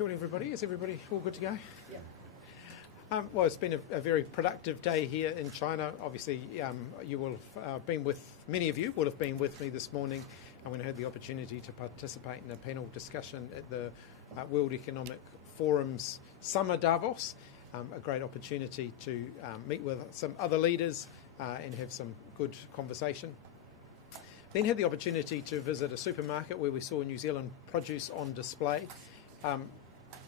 Kia ora everybody. Is everybody all good to go? Yeah. Well, it's been a very productive day here in China. Obviously, you will have been with, many of you will have been with me this morning when I had the opportunity to participate in a panel discussion at the World Economic Forum's Summer Davos. A great opportunity to meet with some other leaders and have some good conversation. Then had the opportunity to visit a supermarket where we saw New Zealand produce on display.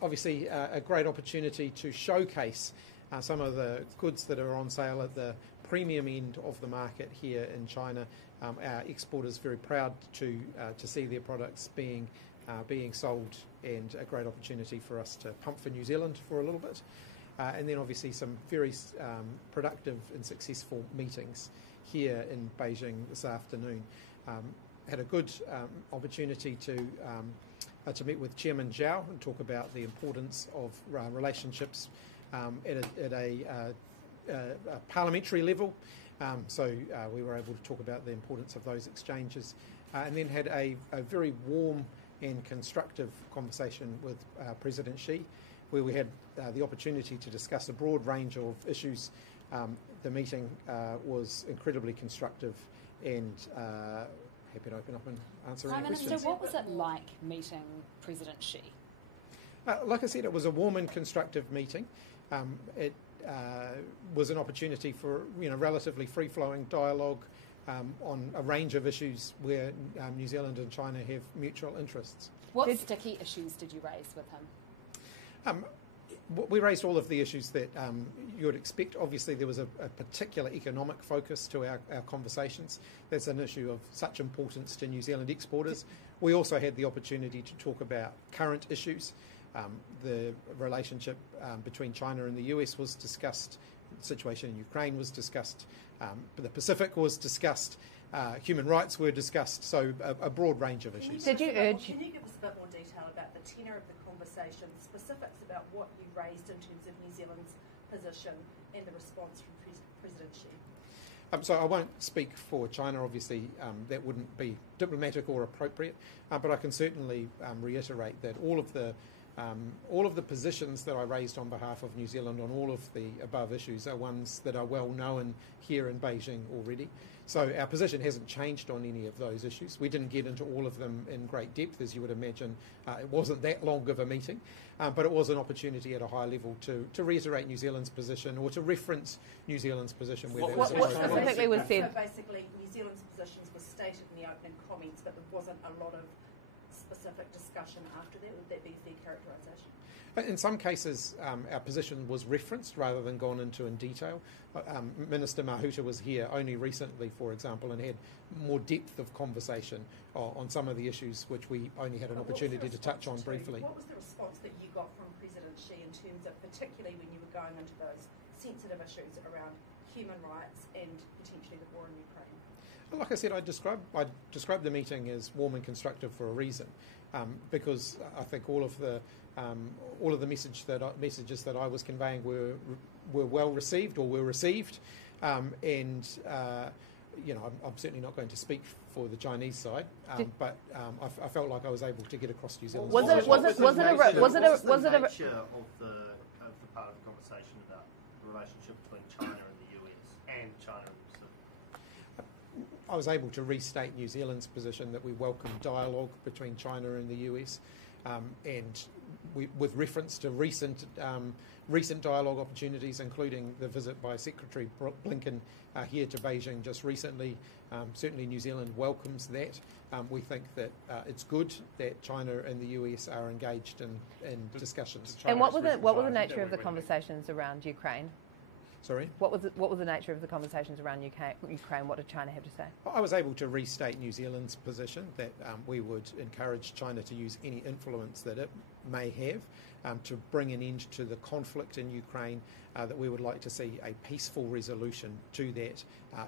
Obviously, a great opportunity to showcase some of the goods that are on sale at the premium end of the market here in China. Our exporters very proud to see their products being sold, and a great opportunity for us to pump for New Zealand for a little bit. And then obviously some very productive and successful meetings here in Beijing this afternoon. Had a good opportunity to meet with Chairman Zhao and talk about the importance of relationships at a parliamentary level. So we were able to talk about the importance of those exchanges, and then had a very warm and constructive conversation with President Xi, where we had the opportunity to discuss a broad range of issues. The meeting was incredibly constructive, and happy to open up and answer any questions. Prime Minister, what was it like meeting President Xi? Like I said, it was a warm and constructive meeting. It was an opportunity for relatively free-flowing dialogue on a range of issues where New Zealand and China have mutual interests. What sticky issues did you raise with him? We raised all of the issues that you would expect. Obviously, there was a particular economic focus to our conversations. That's an issue of such importance to New Zealand exporters. We also had the opportunity to talk about current issues. The relationship between China and the US was discussed. The situation in Ukraine was discussed. The Pacific was discussed. Human rights were discussed. So a broad range of issues. Can you give us a bit more detail about the tenor of the conversation, specifics about what you raised in terms of New Zealand's position and the response from President Xi? So I won't speak for China, obviously that wouldn't be diplomatic or appropriate, but I can certainly reiterate that all of the positions that I raised on behalf of New Zealand on all of the above issues are ones that are well known here in Beijing already. So our position hasn't changed on any of those issues. We didn't get into all of them in great depth, as you would imagine. It wasn't that long of a meeting, but it was an opportunity at a high level to reiterate New Zealand's position, or to reference New Zealand's position. What specifically was said? So basically, New Zealand's positions were stated in the opening comments, but there wasn't a lot of specific discussion after that. Would that be a fair characterisation? In some cases, our position was referenced rather than gone into in detail. Minister Mahuta was here only recently, for example, and had more depth of conversation on some of the issues which we only had an opportunity to touch on briefly. What was the response that you got from President Xi in terms of, particularly when you were going into those sensitive issues around human rights and potentially the war in Ukraine? Like I said, I described the meeting as warm and constructive for a reason, because I think all of the messages that I was conveying were well received, or were received, and I'm certainly not going to speak for the Chinese side, but I felt like I was able to get across New Zealand. Was it the nature of the part of the conversation about the relationship between China and the US and China and the Pacific? I was able to restate New Zealand's position that we welcome dialogue between China and the US, and with reference to recent dialogue opportunities, including the visit by Secretary Blinken here to Beijing just recently. Certainly New Zealand welcomes that. We think that it's good that China and the US are engaged in discussions. And what were the nature of the conversations around Ukraine? Sorry? What was the nature of the conversations around Ukraine? What did China have to say? I was able to restate New Zealand's position that we would encourage China to use any influence that it may have to bring an end to the conflict in Ukraine, that we would like to see a peaceful resolution to that,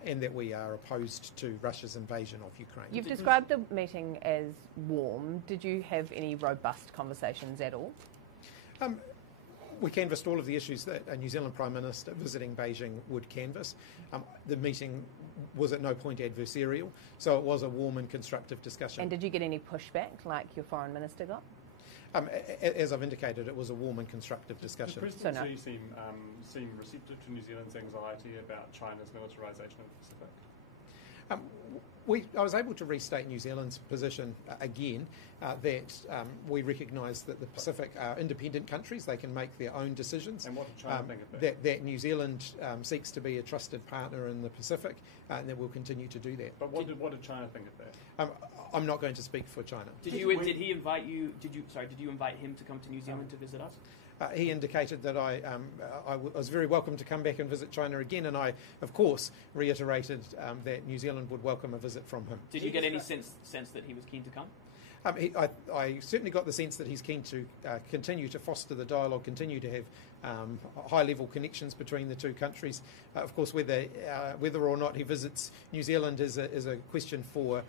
and that we are opposed to Russia's invasion of Ukraine. You've described the meeting as warm. Did you have any robust conversations at all? We canvassed all of the issues that a New Zealand Prime Minister visiting Beijing would canvass. The meeting was at no point adversarial, so it was a warm and constructive discussion. And did you get any pushback like your Foreign Minister got? As I've indicated, it was a warm and constructive discussion. Does President Xi seem receptive to New Zealand's anxiety about China's militarisation of the Pacific? I was able to restate New Zealand's position again, that we recognise that the Pacific are independent countries. They can make their own decisions. And what did China think of that? That New Zealand seeks to be a trusted partner in the Pacific, and that we'll continue to do that. But what did China think of that? I'm not going to speak for China. Did he invite you? Did you invite him to come to New Zealand to visit us? He indicated that I was very welcome to come back and visit China again, and I, of course, reiterated that New Zealand would welcome a visit from him. Did you get any sense that he was keen to come? I certainly got the sense that he's keen to continue to foster the dialogue, continue to have high-level connections between the two countries. Of course, whether or not he visits New Zealand is a question for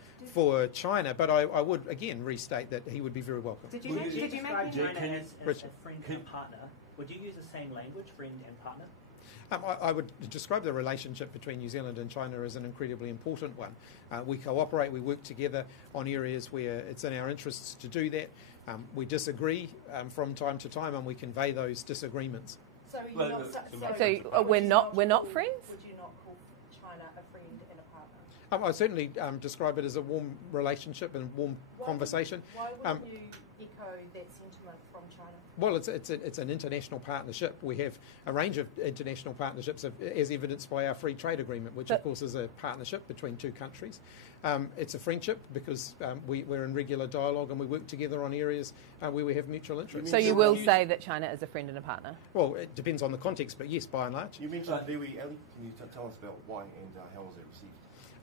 China, but I would again restate that he would be very welcome. Did you make China as Richard. a friend and partner? Would you use the same language, friend and partner? I would describe the relationship between New Zealand and China as an incredibly important one. We cooperate, we work together on areas where it's in our interests to do that. We disagree from time to time, and we convey those disagreements. So we're not friends? Would you not call China a friend and a partner? I certainly describe it as a warm relationship and warm conversation. Why wouldn't you echo that sentiment from China? Well, it's an international partnership. We have a range of international partnerships, as evidenced by our free trade agreement, which, of course, is a partnership between two countries. It's a friendship because we're in regular dialogue and we work together on areas where we have mutual interest. So you will say that China is a friend and a partner? Well, it depends on the context, but yes, by and large. You mentioned Riwi Ali. Can you tell us about why and how was it received?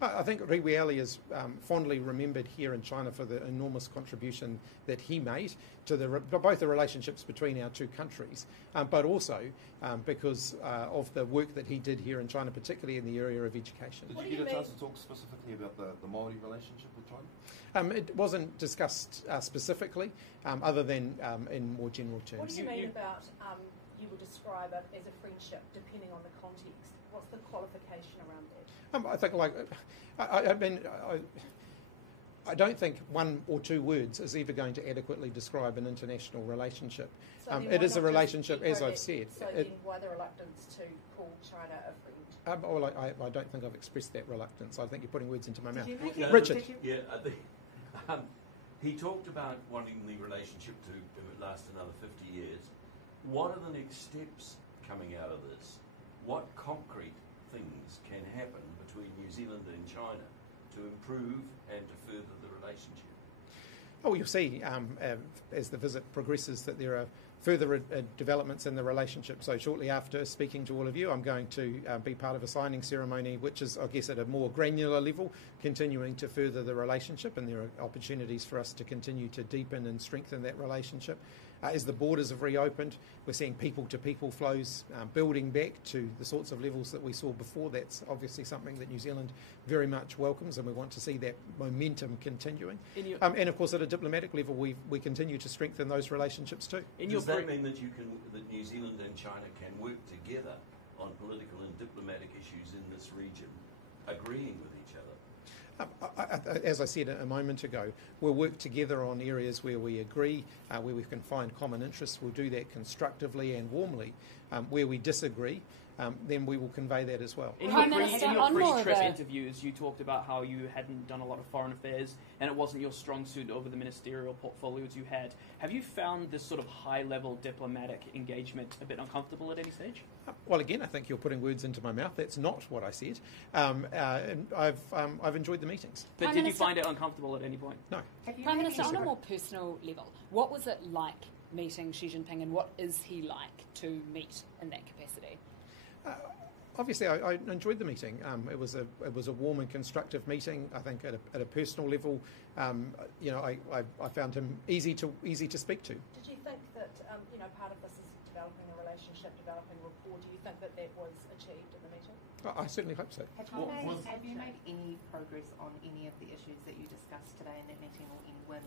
I think Riwi Ali is fondly remembered here in China for the enormous contribution that he made to both the relationships between our two countries, but also because of the work that he did here in China, particularly in the area of education. Did you get a chance to talk specifically about the Māori relationship with China? It wasn't discussed specifically, other than in more general terms. What do you mean about you would describe it as a friendship, depending on the context? What's the qualification around that? I think, I don't think one or two words is ever going to adequately describe an international relationship. So it is a relationship, as I've said. So then why the reluctance to call China a friend? Well, I don't think I've expressed that reluctance. I think you're putting words into my mouth. Richard. Yeah, I think he talked about wanting the relationship to last another 50 years. What are the next steps coming out of this? What concrete things can happen between New Zealand and China to improve and to further the relationship? Oh, you'll see as the visit progresses that there are further developments in the relationship. So shortly after speaking to all of you, I'm going to be part of a signing ceremony, which is, I guess, at a more granular level, continuing to further the relationship, and there are opportunities for us to continue to deepen and strengthen that relationship. As the borders have reopened, we're seeing people-to-people flows building back to the sorts of levels that we saw before. That's obviously something that New Zealand very much welcomes, and we want to see that momentum continuing. And of course, at a diplomatic level, we continue to strengthen those relationships too. Does that mean that that New Zealand and China can work together on political and diplomatic issues in this region, agreeing with each other? As I said a moment ago, we'll work together on areas where we agree, where we can find common interests. We'll do that constructively and warmly. Where we disagree, then we will convey that as well. In your pre-trip interviews, you talked about how you hadn't done a lot of foreign affairs and it wasn't your strong suit over the ministerial portfolios you had. Have you found this sort of high-level diplomatic engagement a bit uncomfortable at any stage? Well, again, I think you're putting words into my mouth. That's not what I said. And I've enjoyed the meetings. But did you find it uncomfortable at any point? No. Prime Minister, on a more personal level, what was it like meeting Xi Jinping, and what is he like to meet in that capacity? Obviously, I enjoyed the meeting. It was a warm and constructive meeting. I think at a personal level, I found him easy to speak to. Did you think that part of this is developing a relationship, developing rapport? Do you think that was achieved in the meeting? I certainly hope so. Have you made any progress on any of the issues that you discussed today in that meeting, or any wins?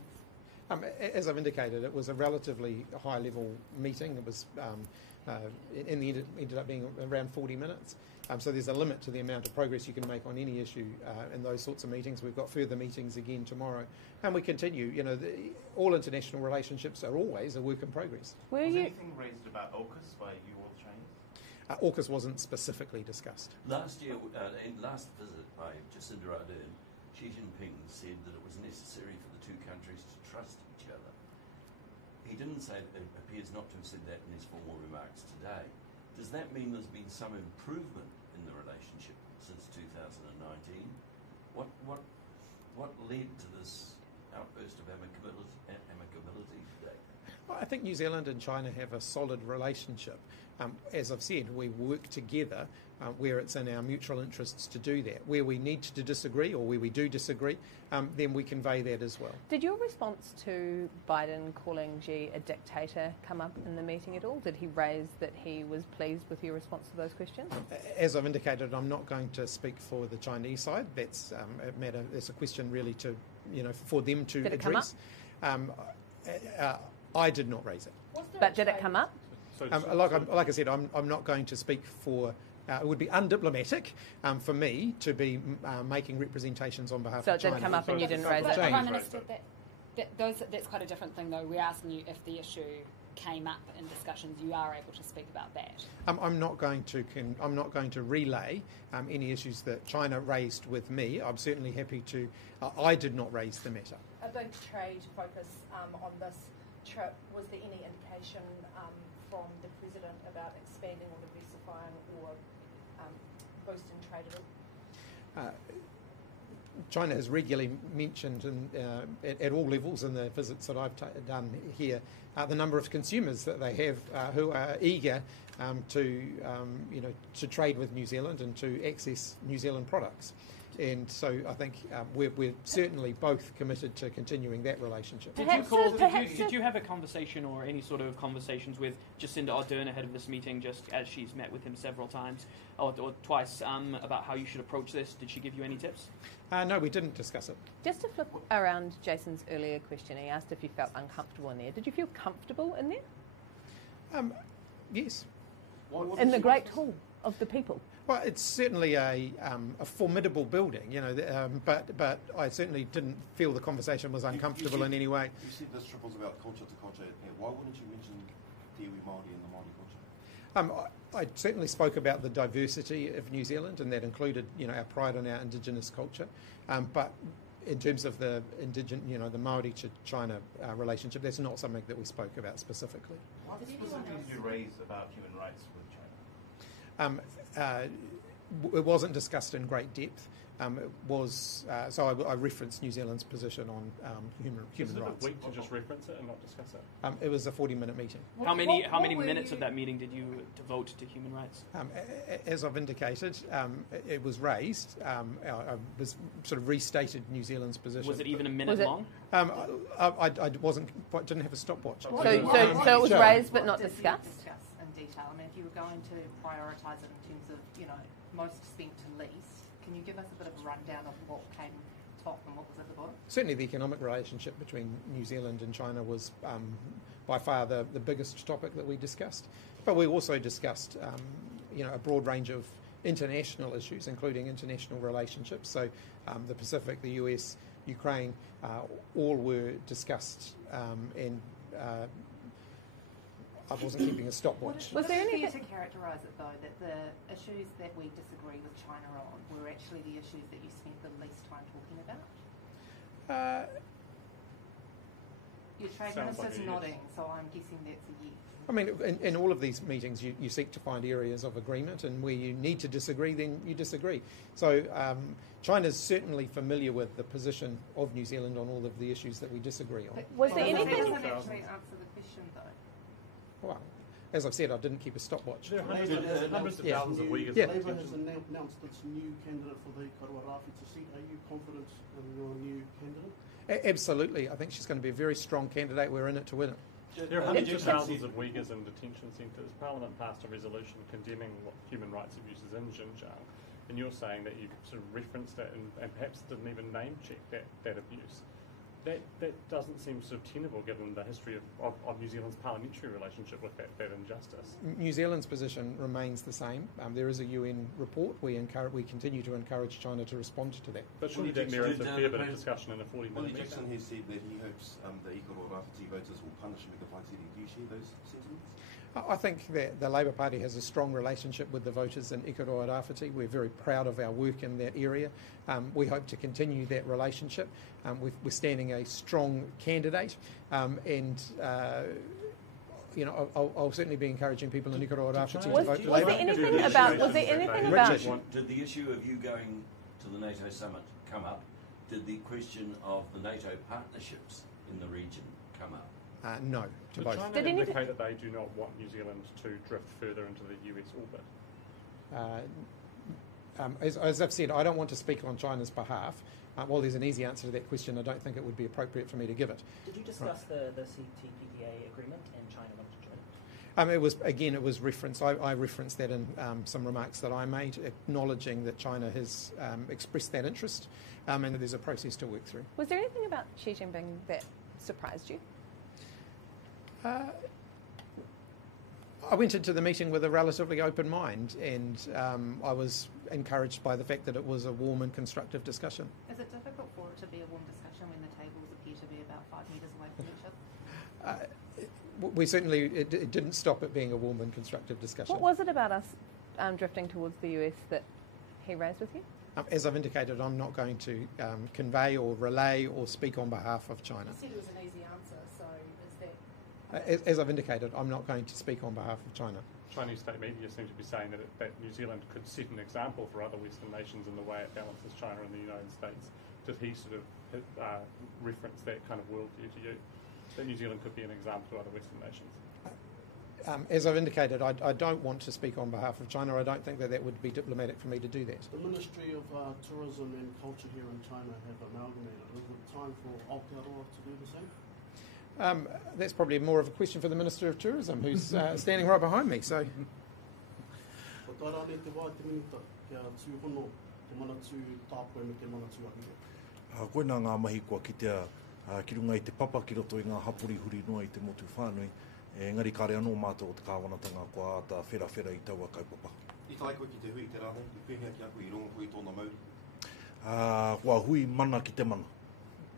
As I've indicated, it was a relatively high-level meeting. It was in the end, it ended up being around 40 minutes. So there's a limit to the amount of progress you can make on any issue in those sorts of meetings. We've got further meetings again tomorrow, and we continue. All international relationships are always a work in progress. Was anything raised about AUKUS by you or the Chinese? AUKUS wasn't specifically discussed. Last year, in last visit by Jacinda Ardern, Xi Jinping said that it was necessary for the two countries to trust each other. He didn't say, it appears not to have said that in his formal remarks today. Does that mean there's been some improvement in the relationship since 2019? What led to this outburst of amicability today? Well, I think New Zealand and China have a solid relationship. As I've said, we work together where it's in our mutual interests to do that. Where we need to disagree or where we do disagree, then we convey that as well. Did your response to Biden calling Xi a dictator come up in the meeting at all? Did he raise that he was pleased with your response to those questions? As I've indicated, I'm not going to speak for the Chinese side. That's a matter. It's a question really to for them to did address. It come up? I did not raise it. But did it come up? Like I said, I'm not going to speak for. It would be undiplomatic for me to be making representations on behalf of China. So it did come up and you didn't raise it? Prime Minister, that's quite a different thing, though. We're asking you if the issue came up in discussions. You are able to speak about that. I'm not going to relay any issues that China raised with me. I'm certainly happy to. I did not raise the matter. A big trade focus on this trip. Was there any indication from the President about expanding or diversifying or boosting trade at all? China has regularly mentioned at all levels in the visits that I've done here the number of consumers that they have who are eager to trade with New Zealand and to access New Zealand products. And so I think we're certainly both committed to continuing that relationship. Did you have a conversation or any sort of conversations with Jacinda Ardern ahead of this meeting, just as she's met with him several times or twice, about how you should approach this? Did she give you any tips? No, we didn't discuss it. Just to flip around Jason's earlier question, he asked if you felt uncomfortable in there. Did you feel comfortable in there? Yes. In the Great Hall of the people? Well, it's certainly a formidable building, but I certainly didn't feel the conversation was uncomfortable in any way. You said this trip was about culture to culture. Why wouldn't you mention Te Iwi Māori and the Māori culture? I certainly spoke about the diversity of New Zealand, and that included, our pride on our Indigenous culture. But in terms of the the Māori to China relationship, that's not something that we spoke about specifically. What specifically did you raise about human rights with China? It wasn't discussed in great depth. It was so I referenced New Zealand's position on human rights. Is it a week to just reference it and not discuss it? It was a 40-minute meeting. How many minutes of that meeting did you devote to human rights? As I've indicated, it was raised. I was sort of restated New Zealand's position. Was it even a minute long? I didn't have a stopwatch. So it was raised but not discussed? Discuss in detail. I mean, if you were going to prioritise it in terms of, most spent to least, can you give us a bit of a rundown of what came top and what was at the bottom? Certainly the economic relationship between New Zealand and China was by far the biggest topic that we discussed. But we also discussed a broad range of international issues, including international relationships. So the Pacific, the US, Ukraine, all were discussed and I wasn't keeping a stopwatch. Was there anything to characterise it, though, that the issues that we disagree with China on were actually the issues that you spent the least time talking about? Your trade minister's nodding, so I'm guessing that's a yes. I mean, in all of these meetings, you seek to find areas of agreement, and where you need to disagree, then you disagree. So China's certainly familiar with the position of New Zealand on all of the issues that we disagree on. Was there anything? That doesn't actually answer the question, though. Well, as I've said, I didn't keep a stopwatch. There are hundreds of thousands of Uyghurs. Labour has announced its new candidate for the Karuarafi seat. Are you confident in your new candidate? Absolutely. I think she's going to be a very strong candidate. We're in it to win it. There are hundreds of thousands of Uyghurs in detention centres. Parliament passed a resolution condemning human rights abuses in Xinjiang, and you're saying that you sort of referenced it and perhaps didn't even name check that abuse. That doesn't seem sort of tenable given the history of New Zealand's parliamentary relationship with that injustice. New Zealand's position remains the same. There is a UN report. We continue to encourage China to respond to that. But surely that merits a fair bit of discussion in a 40-minute meeting. Jackson has said that he hopes the Ikoro Rafiti voters will punish Mika Whaitiri. Do you share those sentiments? I think that the Labour Party has a strong relationship with the voters in Ikoro Rafiti. We're very proud of our work in that area. We hope to continue that relationship. We're standing a strong candidate, and I'll certainly be encouraging people in Ikoro Rafiti to vote Labour. Was there anything about? Did the issue of you going to the NATO summit come up? Did the question of the NATO partnerships in the region come up? No, to both. China indicate that they do not want New Zealand to drift further into the US orbit? As I've said, I don't want to speak on China's behalf. While there's an easy answer to that question, I don't think it would be appropriate for me to give it. Did you discuss the CTPPA agreement and China wanted to join it? It was referenced. I referenced that in some remarks that I made, acknowledging that China has expressed that interest, and that there's a process to work through. Was there anything about Xi Jinping that surprised you? I went into the meeting with a relatively open mind, and I was encouraged by the fact that it was a warm and constructive discussion. Is it difficult for it to be a warm discussion when the tables appear to be about 5 metres away from each other? It didn't stop it being a warm and constructive discussion. What was it about us drifting towards the US that he raised with you? As I've indicated, I'm not going to convey or relay or speak on behalf of China. You said it was an easy answer, so is that... As I've indicated, I'm not going to speak on behalf of China. Chinese state media seem to be saying that New Zealand could set an example for other Western nations in the way it balances China and the United States. Did he sort of reference that kind of worldview to you? That New Zealand could be an example to other Western nations? As I've indicated, I don't want to speak on behalf of China. I don't think that would be diplomatic for me to do that. The Ministry of Tourism and Culture here in China have amalgamated. Is it time for Aotearoa to do the same? That's probably more of a question for the Minister of Tourism, who's standing right behind me. So. Koe nā ngā mahi kua kitea ki runga I te papa ki roto I ngā hapuri huri noa I te motu whānui. Engari kāre anō mātou o te kāwanatanga kua ata whera I taua kaupapa. I tai koe ki te hui te rāne, I pēhea ki aku I rongo koe tōna mauri. Kua hui mana ki te mana.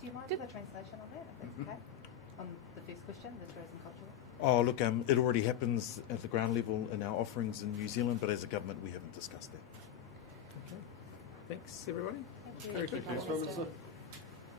Do you mind the translation on that, if that's okay? On the first question, the tourism culture? Oh, look, it already happens at the ground level in our offerings in New Zealand, but as a government we haven't discussed that. Okay. Thanks, everybody. Thank you. Very good. Thanks, Prime Minister.